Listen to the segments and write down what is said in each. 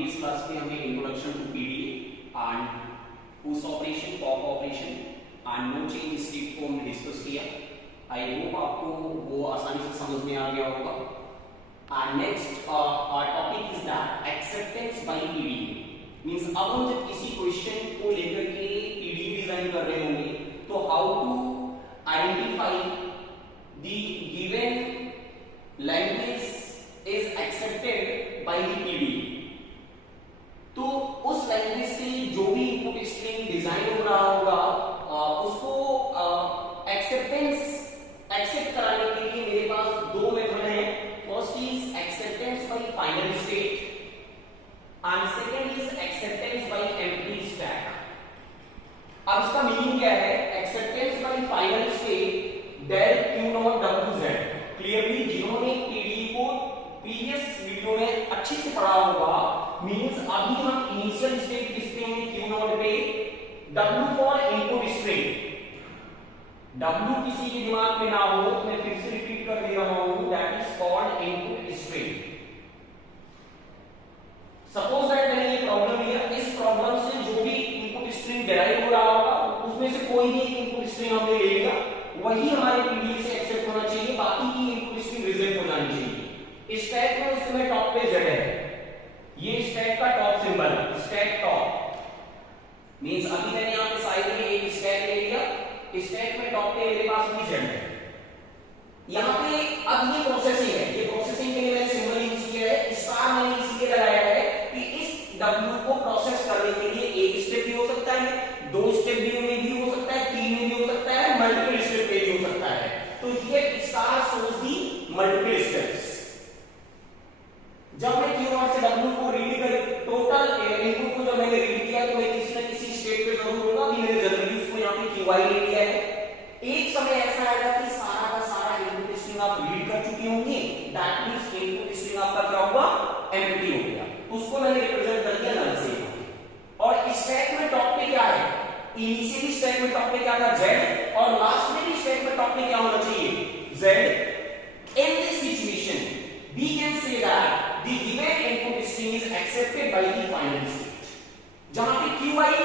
Previous class में हमने introduction to PDA and push operation, pop operation and no change state को हमने discuss किया। आई होप आपको वो आसानी से समझ में आ गया होगा। And next our topic is that acceptance by PDA. Means अब हम जब किसी क्वेश्चन को लेकर के पीडीए डिजाइन कर रहे होंगे तो how to identify the given language is accepted by the PDE। तो उस लैंग्वेज से जो भी इनपुट स्ट्रीम डिजाइन हो रहा होगा उसको एक्सेप्ट कराने के लिए मेरे पास दो मेथड हैं। First is acceptance bye final state and second is acceptance bye empty stack. अब इसका मीनिंग क्या है? Acceptance bye final state del q naught wz। Clearly जिन्होंने पीडीई को प्रीवियस वीडियो में अच्छे से पढ़ा होगा, मींस अभी हम इनिशियल स्टेट लिखते हैं क्यू नॉट पे, W for input string. W किसी के दिमाग में ना हो, मैं फिर से रिपीट कर दे रहा हूं, that is called input string. Suppose that मैंने ये प्रॉब्लम लिया, इस प्रॉब्लम से जो भी इनपुट स्ट्रिंग डिराइव हो रहा होगा उसमें से कोई भी इनपुट स्ट्रिंग हमने ले लिया, वही हमारे पीडीए से एक्सेप्ट होना चाहिए, बाकी की इनपुट स्ट्रिंग रिजेक्ट हो जानी चाहिए। स्टैक में इस समय टॉप पे z है, ये स्टैक का टॉप सिंबल है, स्टैक टॉप। मींस अभी मैंने यहां पे साइड में एक स्टैक ले लिया, स्टैक में टॉप पे मेरे पास भी z है। यहां पे अब ये प्रोसेसिंग है, ये प्रोसेसिंग के लिए मैंने सिंबल यूज किया है, स्टार मैंने इसलिए लगाया है कि इस w को प्रोसेस करने के लिए एक स्टेप भी हो सकता है, दो स्टेप में भी हो सकता है, तीन में भी हो सकता है, मल्टीपल स्टेप पे भी हो सकता है। तो ये star shows the multiple steps. जब मैं Q नॉट से W को रीड कर टोटल इनपुट को जब मैंने रीड किया तो मैं किसी न किसी स्टेट पे जरूर होगा, अभी मैंने जनरली उसको यहां पे QI ले लिया है। एक समय ऐसा आएगा कि सारा का सारा इनपुट स्ट्रिंग आप रीड कर चुके होंगे, दैट मींस इनपुट स्ट्रिंग आपका क्या हुआ? एम्प्टी हो गया। उसको मैंने रिप्रेजेंट कर दिया नल से। और स्टैक में टॉप पे क्या है? इनिशियली स्टैक में टॉप पे क्या था? Z, और लास्ट में भी स्टैक में टॉप पे क्या होना चाहिए? Z। In this situation we can say that the given input string is accepted by the final state। जहां पे QI,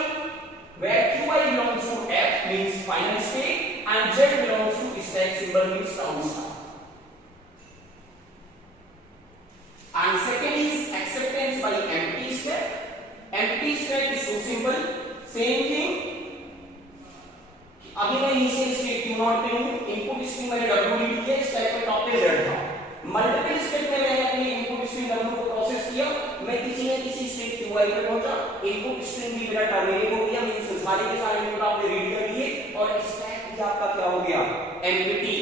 where QI belongs to F means final state and Z belongs to stack symbol means down star। And second is acceptance by empty stack। Empty stack is so simple, same thing। अभी मैं initial state Q not पे हूं, input string मैंने W read किया, stack पे top पे Z था। Multiple step में मैंने अपनी इनपुट स्ट्रिंग W को प्रोसेस किया, मैं किसी न किसी स्टेट QI पे पहुंचा, इनपुट स्ट्रिंग भी मेरा टर्मिनेट हो गया, मींस सारे के सारे इनपुट आपने रीड कर लिए और स्टैक भी आपका क्या हो गया? एम्प्टी।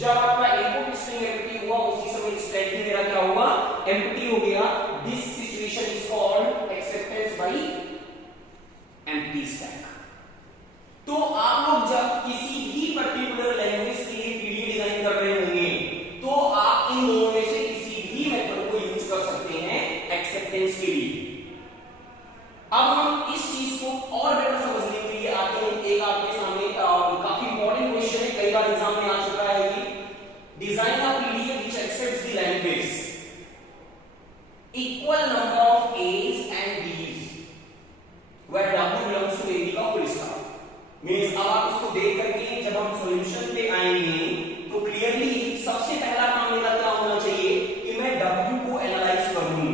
जब आपका इनपुट स्ट्रिंग एम्प्टी हुआ उसी समय स्टैक भी मेरा क्या हुआ? एम्प्टी हो गया। This situation is called acceptance bye empty stack. तो आप लोग जब किसी भी पर्टिकुलर लैंग्वेज के लिए पीडीए डिजाइन कर रहे होंगे तो आप इन दोनों में से किसी भी मेथड को यूज कर सकते हैं एक्सेप्टेंस के लिए। अब हम इस चीज को और बेटर समझने के लिए आते हैं। एक आपके सामने काफी इंपॉर्टेंट क्वेश्चन है, कई बार एग्जाम में आ चुका है ये। Design a PDA which accepts the language equal number of a's and b's where W belongs to AB का फुल स्टॉप। मींस अब आप इसको देख करके जब हम सॉल्यूशन पे आएंगे तो क्लियरली सबसे पहला काम मेरा क्या होना चाहिए कि मैं W को एनालाइज करूं।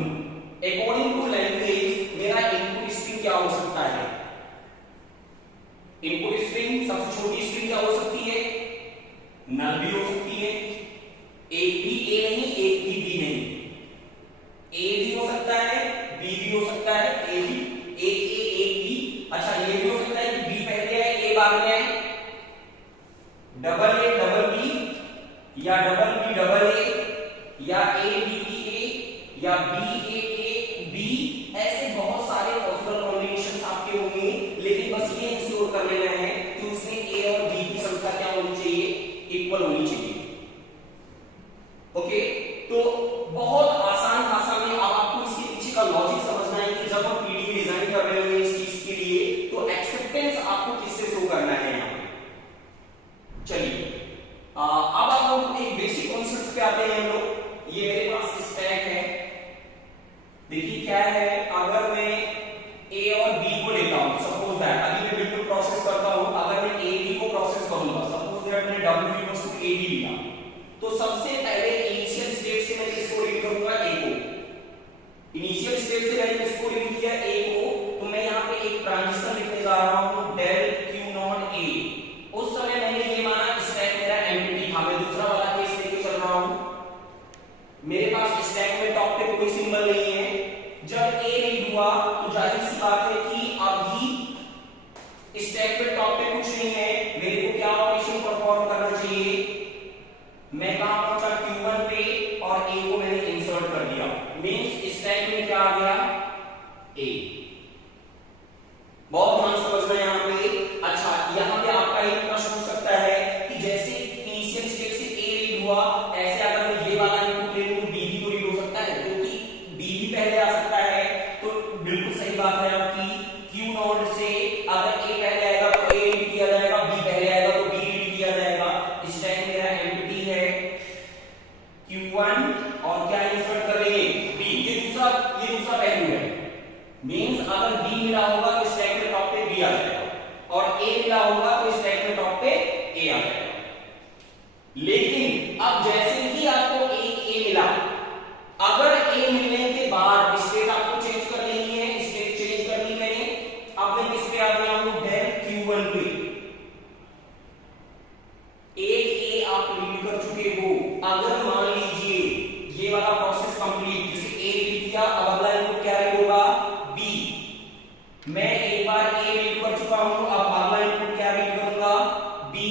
अकॉर्डिंग टू लैंग्वेज मेरा इनपुट स्ट्रिंग क्या हो सकता है? इनपुट स्ट्रिंग सबसे छोटी स्ट्रिंग क्या हो सकती है? नल भी हो सकती है। एक भी A नहीं, एक भी B नहीं। A भी हो सकता है, B भी हो सकता है, A भी, एक B। अच्छा ये भी हो सकता है कि B पहले है, A बाद में है। डबल A डबल B या डबल B डबल A या A B B A या B A A B, ऐसे बहुत सारे पॉसिबल कॉम्बिनेशंस आपके होंगे, लेकिन बस ये इंश्योर कर लेना है कि उसमें A और B की संख्या क्या होनी चाहिए? इक्वल होनी चाहिए। ओके, तो बहुत आसान भाषा में अब आपको इसके पीछे का लॉजिक समझना है कि जब हम पीडीए डिजाइन कर रहे होंगे इस चीज के लिए तो एक्सेप्टेंस आपको किससे शो करना है यहाँ पे। चलिए अब आप लोग एक बेसिक कॉन्सेप्ट पे आते हैं हम लोग। ये मेरे पास स्टैक है, देखिए क्या है, अगर कोई सिंबल नहीं है। जब ए रीड हुआ तो जाहिर सी बात है कि अभी स्टैक पे टॉप पे कुछ नहीं है, मेरे को क्या ऑपरेशन परफॉर्म करना चाहिए, मैं कहां पहुंचा Q1 पे और ए को मैंने इंसर्ट कर दिया, मींस स्टैक में क्या आ गया ए। बहुत ध्यान समझना यहां पे। अच्छा यहां पे आपका एक प्रश्न हो सकता है कि जैसे इनिशियल स्टेट से ए रीड हुआ, ऐसे अगर मैं ये वाला इनपुट ले लूं तो बी भी तो रीड हो सकता है, क्योंकि बी भी पहले आ सकता है। तो बिल्कुल सही बात है आपकी, क्यू नोड से अगर ए पहले आएगा तो ए रीड किया जाएगा, बी पहले आएगा तो बी रीड किया जाएगा। स्टैक मेरा एम्प्टी है, Q1 और क्या इंसर्ट कर लेंगे बी। ये दूसरा पहलू है, मींस अगर बी मिला होगा तो स्टैक में टॉप पे बी आ जाएगा और ए मिला होगा तो स्टैक में टॉप पे ए आ जाएगा। लेकिन अब जैसे ही आपको एक ए मिला, अगर ए मिलने के बाद स्टेट आपको चेंज कर लेनी है, स्टेट चेंज कर ली मैंने, अब मैं किस पे आ गया हूं del Q1 पे। एक ए आप रीड कर चुके हो, अगर मान लीजिए ये वाला प्रोसेस कंप्लीट, जैसे ए रीड किया, अब अगला इनपुट क्या रीड होगा बी। मैं एक बार ए रीड कर चुका हूं, अब अगला इनपुट क्या रीड करूंगा बी।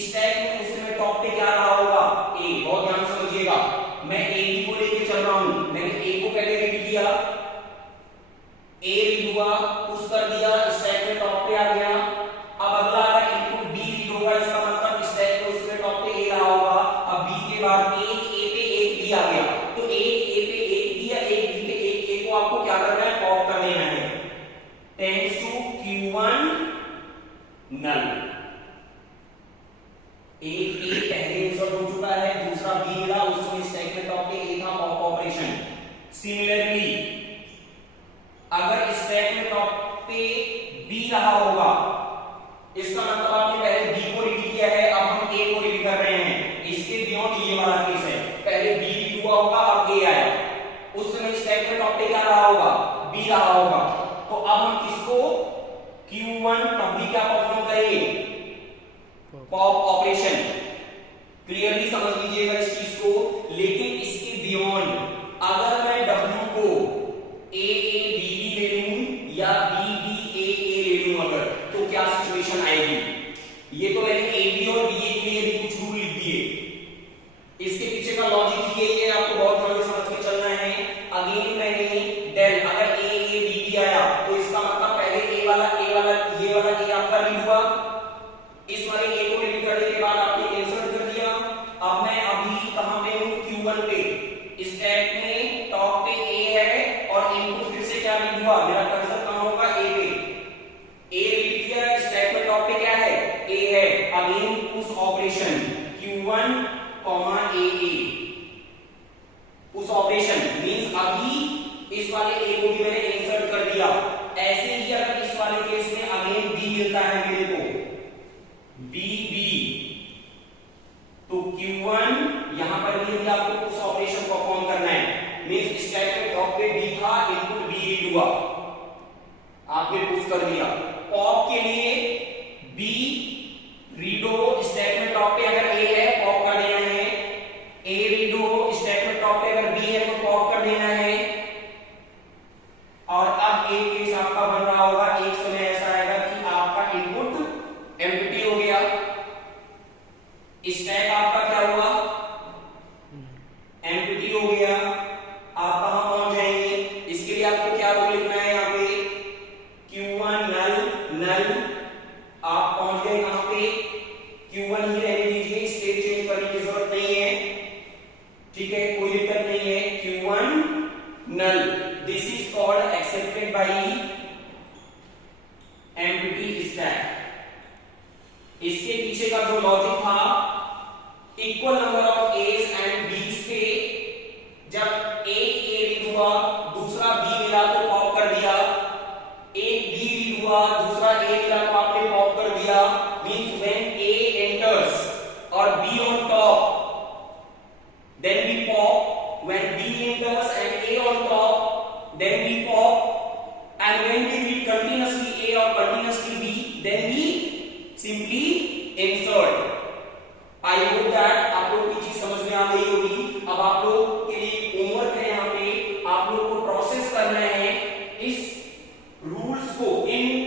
स्टैक में उस समय टॉप पे क्या रहा होगा ए। बहुत ध्यान समझिएगा, मैं ए बी को लेके चल रहा हूं, मैंने ए को पहले रीड किया, ए रीड हुआ, पुश कर दिया, स्टैक में टॉप पे आ गया। अब अगला अगर इनपुट बी रीड होगा, इसका मतलब स्टैक में उसमें टॉप पे ए रहा होगा। अब बी के बाद एक ए पे एक बी आ गया, तो एक ए पे एक बी या एक बी पे एक ए को आपको क्या करना है पॉप कर देना है, टेंड्स टू Q1 नल। एक ए पहले इंसर्ट हो चुका है, दूसरा बी मिला, उसमें स्टैक में टॉप पे ए था, पॉप ऑपरेशन। सिमिलरली अगर स्टैक में टॉप पे बी रहा होगा, इसका मतलब आपने पहले बी को रीड किया है, अब हम ए को रीड कर रहे हैं। इसके बियॉन्ड ये वाला केस है, पहले बी रीड हुआ होगा, अब ए आया, उस समय स्टैक में टॉप पे क्या रहा होगा बी रहा होगा। तो अब हम किसको Q1 तब भी क्या परफॉर्म करेंगे पॉप ऑपरेशन। क्लियरली समझ लीजिएगा इस चीज को। लेकिन इसके बियॉन्ड अगर मैं W को A A B B ले लूं या B B A A ले लूं, अगर तो क्या सिचुएशन आएगी। ये तो मैंने A B और B A के लिए भी कुछ रूल लिख दिए, इसके पीछे का लॉजिक यही है, आपको बहुत ध्यान से समझ के चलना है। अगेन मैंने del अगर A A B B आया तो इसका मतलब पहले ये वाला ये वाला A आपका रीड हुआ, इस वाले A को रीड करने के बाद आपने इंसर्ट कर दिया। अब मैं अभी कहां पे हूं Q1 पे, स्टैक में टॉप पे A है और इनपुट फिर से क्या रीड हुआ, मेरा कर्सर कहां होगा A पे। A रीड किया, स्टैक में टॉप पे क्या है A है, again push operation Q1 A A। Push operation means अभी इस वाले A को भी मैंने इंसर्ट कर दिया। ऐसे ही अगर इस वाले केस में अगेन B मिलता है मेरे को B B, तो Q1 यहां पर भी आपको पुश ऑपरेशन परफॉर्म करना है, मींस स्टैक पे टॉप पे B था, इनपुट B रीड हुआ, आपने पुश कर दिया। पॉप के लिए B रीड हो, स्टैक में टॉप पे अगर A है पॉप कर देना है, A रीड हो, स्टैक में टॉप पे अगर B है तो पॉप कर देना है। और अब एक केस आपका बन रहा होगा, एक समय ऐसा आएगा कि आपका इनपुट एम्प्टी हो गया, स्टैक आपका क्या हुआ एम्प्टी हो गया। आप कहां पहुंच जाएंगे, इसके लिए आपको क्या रूल लिखना है, यहाँ पे Q1 नल आप पहुंच गए कहां पे Q1 ही रहने दीजिए, स्टेट चेंज करने की जरूरत नहीं है, ठीक है कोई दिक्कत नहीं है। Q1 null, this is called accepted by empty stack. इसके पीछे का जो लॉजिक था, equal number of a's and b's पे जब एक ए रीड हुआ दूसरा बी मिला तो पॉप कर दिया, एक बी रीड हुआ दूसरा ए मिला तो आपने पॉप कर दिया। मींस व्हेन ए एंटर्स और be on top then we pop, when B enters and A on top then we pop, and when we read continuously A or continuously B then we simply insert। I hope that आप लोग की चीज समझ में आ गई होगी। अब आप लोग के लिए होमवर्क है यहाँ पे, उसको इन